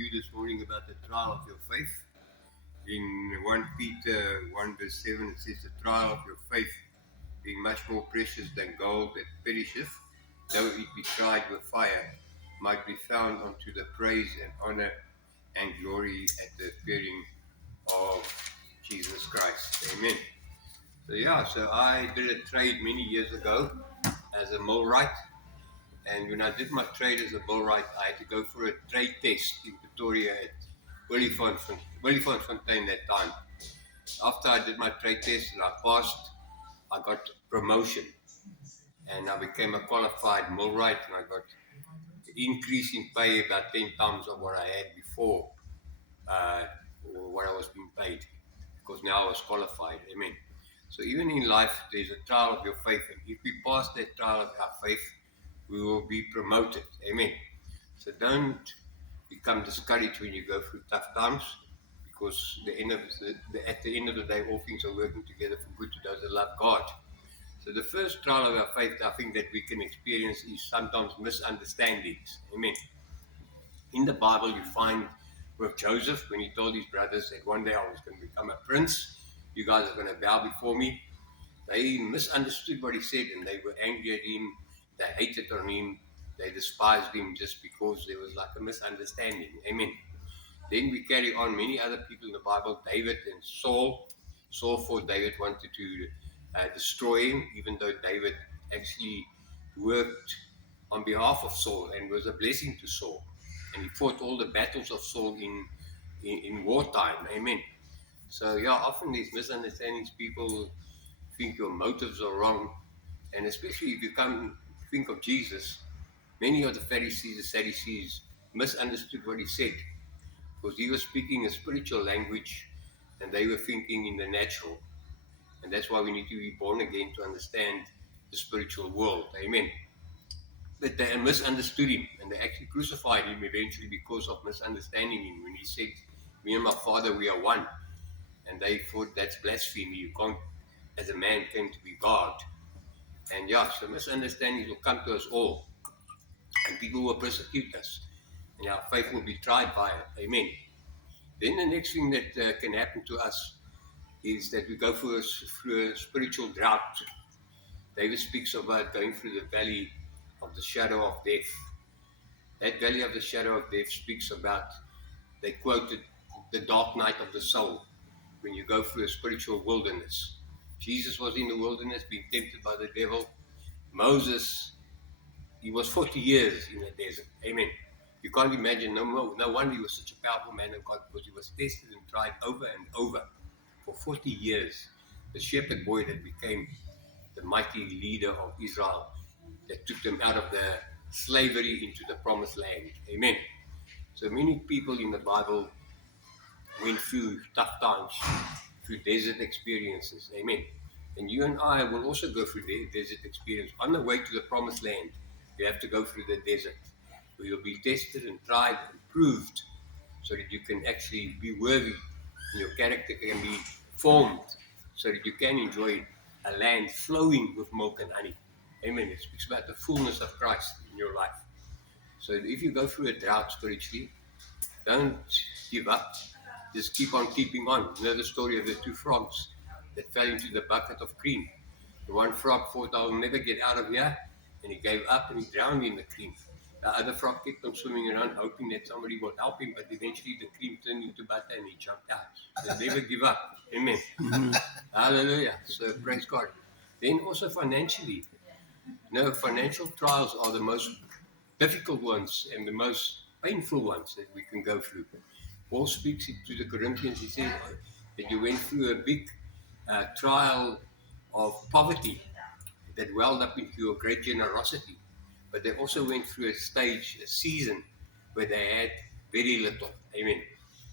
review this morning about the trial of your faith. In 1 Peter 1 verse 7 it says, the trial of your faith being much more precious than gold that perisheth, though it be tried with fire, might be found unto the praise and honor and glory at the appearing of Jesus Christ. Amen. So I did a trade many years ago as a millwright. And when I did my trade as a millwright, I had to go for a trade test in Pretoria at Williefontein that time. After I did my trade test and I passed, I got promotion. And I became a qualified millwright, and I got an increase in pay about 10 times of what I had before, or what I was being paid, because now I was qualified. Amen. So even in life, there's a trial of your faith, and if we pass that trial of our faith, we will be promoted. Amen. So don't become discouraged when you go through tough times, because at the end of the day, all things are working together for good to those that love God. So the first trial of our faith, I think, that we can experience is sometimes misunderstandings. Amen. In the Bible, you find with Joseph, when he told his brothers that one day I was going to become a prince, you guys are going to bow before me. They misunderstood what he said, and they were angry at him. They hated on him. They despised him just because there was like a misunderstanding. Amen. Then we carry on many other people in the Bible, David and Saul. Saul thought David wanted to destroy him, even though David actually worked on behalf of Saul and was a blessing to Saul. And he fought all the battles of Saul in wartime. Amen. So often there's misunderstandings. People think your motives are wrong. And especially if you think of Jesus, many of the Pharisees, the Sadducees, misunderstood what he said, because he was speaking a spiritual language and they were thinking in the natural. And that's why we need to be born again to understand the spiritual world. Amen. But they misunderstood him, and they actually crucified him eventually because of misunderstanding him when he said, me and my Father, we are one. And they thought that's blasphemy. You can't, as a man, claim to be God. And so misunderstandings will come to us all. And people will persecute us. And our faith will be tried by it. Amen. Then the next thing that can happen to us is that we go through a spiritual drought. David speaks about going through the valley of the shadow of death. That valley of the shadow of death speaks about, they quoted, the dark night of the soul, when you go through a spiritual wilderness. Jesus was in the wilderness being tempted by the devil. Moses, he was 40 years in the desert. Amen. You can't imagine, no wonder he was such a powerful man of God, because he was tested and tried over and over for 40 years. The shepherd boy that became the mighty leader of Israel, that took them out of the slavery into the promised land. Amen. So many people in the Bible went through tough times, through desert experiences. Amen. And you and I will also go through the desert experience. On the way to the promised land, you have to go through the desert, where you'll be tested and tried and proved, so that you can actually be worthy, and your character can be formed, so that you can enjoy a land flowing with milk and honey. Amen. It speaks about the fullness of Christ in your life. So if you go through a drought spiritually, don't give up. Just keep on keeping on. You know the story of the two frogs that fell into the bucket of cream. The one frog thought, I'll never get out of here, and he gave up and he drowned in the cream. The other frog kept on swimming around, hoping that somebody would help him, but eventually the cream turned into butter and he jumped out. So never give up. Amen. Hallelujah. So praise God. Then also financially. Financial trials are the most difficult ones and the most painful ones that we can go through. Paul speaks to the Corinthians. He says that you went through a big trial of poverty that welled up into your great generosity. But they also went through a season, where they had very little. Amen.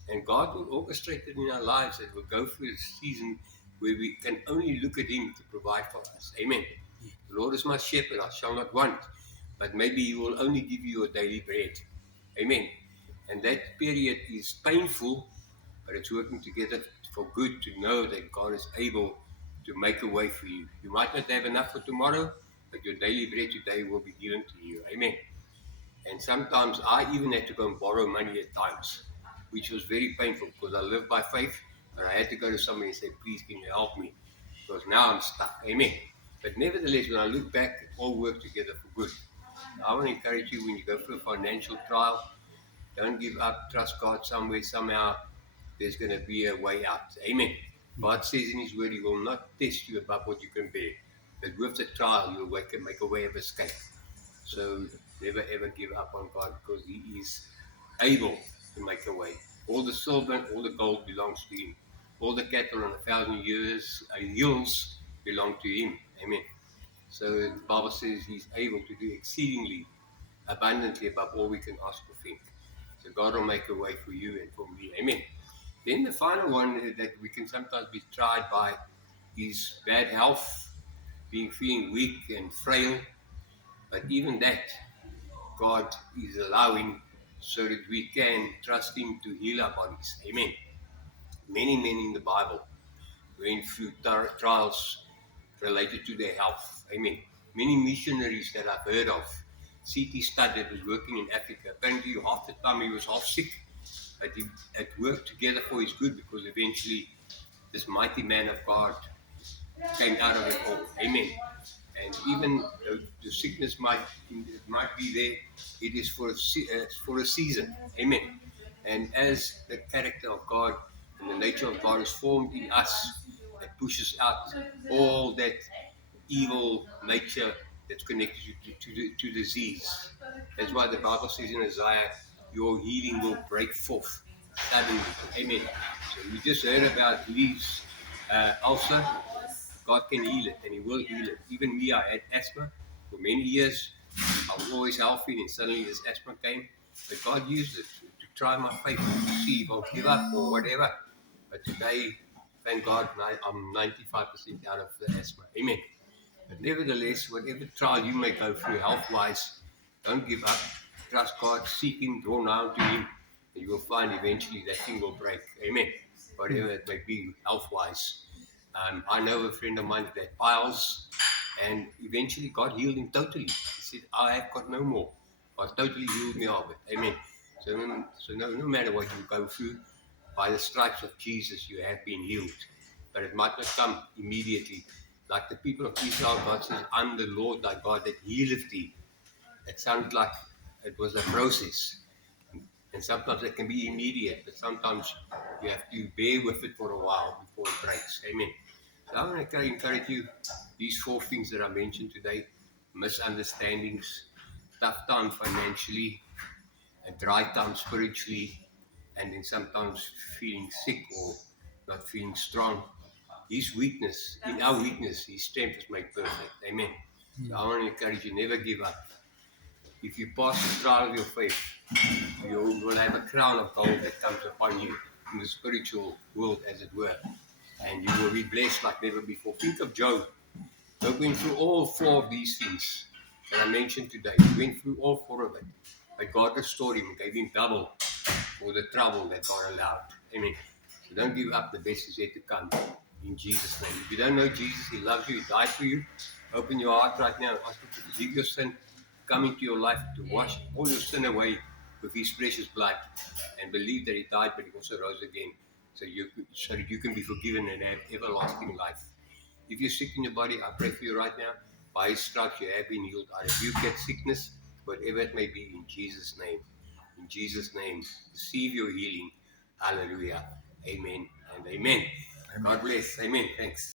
And God will orchestrate it in our lives, that we'll go through a season where we can only look at him to provide for us. Amen. The Lord is my shepherd, I shall not want. But maybe he will only give you your daily bread. Amen. And that period is painful, but it's working together for good, to know that God is able to make a way for you. You might not have enough for tomorrow, but your daily bread today will be given to you. Amen. And sometimes I even had to go and borrow money at times, which was very painful because I live by faith, and I had to go to somebody and say, please, can you help me? Because now I'm stuck. Amen. But nevertheless, when I look back, it all worked together for good. I want to encourage you, when you go through a financial trial, don't give up. Trust God somewhere, somehow. There's going to be a way out. Amen. God says in His Word, He will not test you above what you can bear. But with the trial, you'll make a way of escape. So never ever give up on God, because He is able to make a way. All the silver and all the gold belongs to Him. All the cattle on 1,000 years hills belong to Him. Amen. So the Bible says He's able to do exceedingly abundantly above all we can ask or think. So God will make a way for you and for me. Amen. Then the final one that we can sometimes be tried by is bad health, feeling weak and frail. But even that, God is allowing so that we can trust Him to heal our bodies. Amen. Many men in the Bible went through trials related to their health. Amen. Many missionaries that I've heard of, C.T. Studd, that was working in Africa, apparently half the time he was half sick, but it worked together for his good, because eventually this mighty man of God came out of it all. Amen. And even though the sickness might be there, it is for a season. Amen. And as the character of God and the nature of God is formed in us, it pushes out all that evil nature that's connected to disease. That's why the Bible says in Isaiah, your healing will break forth suddenly. Amen. So we just heard about Lee's ulcer. God can heal it, and He will heal it. Even me, I had asthma for many years. I was always healthy, and suddenly this asthma came. But God used it to try my faith, to see if I'll give up or whatever. But today, thank God, I'm 95% out of the asthma. Amen. But nevertheless, whatever trial you may go through health-wise, don't give up. Trust God, seek Him, draw nigh to Him, and you will find eventually that thing will break. Amen. Whatever it may be health-wise. I know a friend of mine that had piles, and eventually God healed him totally. He said, I have got no more. God totally healed me of it. Amen. So no matter what you go through, by the stripes of Jesus, you have been healed. But it might not come immediately. Like the people of Israel, God says, I'm the Lord thy God that healeth thee. It sounds like it was a process. And sometimes it can be immediate, but sometimes you have to bear with it for a while before it breaks. Amen. So I want to encourage you, these 4 things that I mentioned today: misunderstandings, tough time financially, a dry time spiritually, and then sometimes feeling sick or not feeling strong. His weakness, in our weakness, His strength is made perfect. Amen. So I want to encourage you, never give up. If you pass the trial of your faith, you will have a crown of gold that comes upon you in the spiritual world, as it were. And you will be blessed like never before. Think of Job. Job went through all 4 of these things that I mentioned today. He went through all 4 of it. But God restored him and gave him double for the trouble that God allowed. Amen. So don't give up. The best is yet to come. In Jesus' name. If you don't know Jesus, He loves you. He died for you. Open your heart right now and ask Him to forgive your sin, come into your life, to wash all your sin away with His precious blood, and believe that He died, but He also rose again, so that you can be forgiven and have everlasting life. If you're sick in your body, I pray for you right now. By His stripes you have been healed. I rebuke that sickness, whatever it may be, in Jesus' name. In Jesus' name, receive your healing. Hallelujah. Amen and amen. God bless. Amen. Thanks.